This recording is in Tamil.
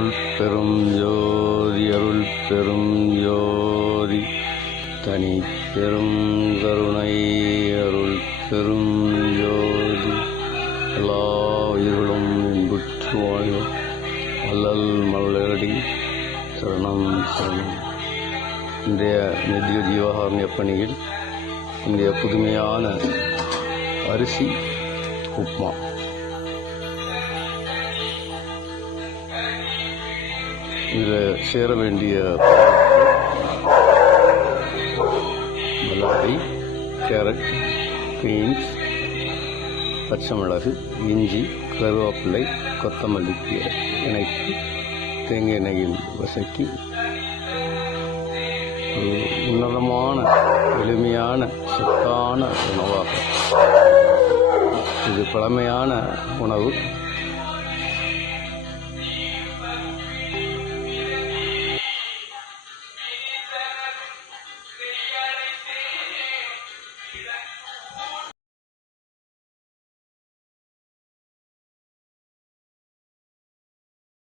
அருள் பெரும் ஜோதி அருள் பெரும் ஜோதி தனி பெரும் கருணை அருள் பெரும் ஜோதி எல்லா உயிர்களும் இன்புற்று வாழ்க வள்ளல் மலரடி சரணம் சரணம். இன்றைய நித்திய ஜீவகாருண்ய பணியில் இன்றைய புதுமையான அரிசி உப்மா. இதில் சேர வேண்டிய மிளகாய், கேரட், பீன்ஸ், பச்சை மிளகு, இஞ்சி, கருவேப்பிலை, கொத்தமல்லி கீரை இணைத்து தேங்காய் எண்ணெயில் வசக்கி ஒரு உன்னதமான எளிமையான சத்தான உணவாக. இது பழமையான உணவு.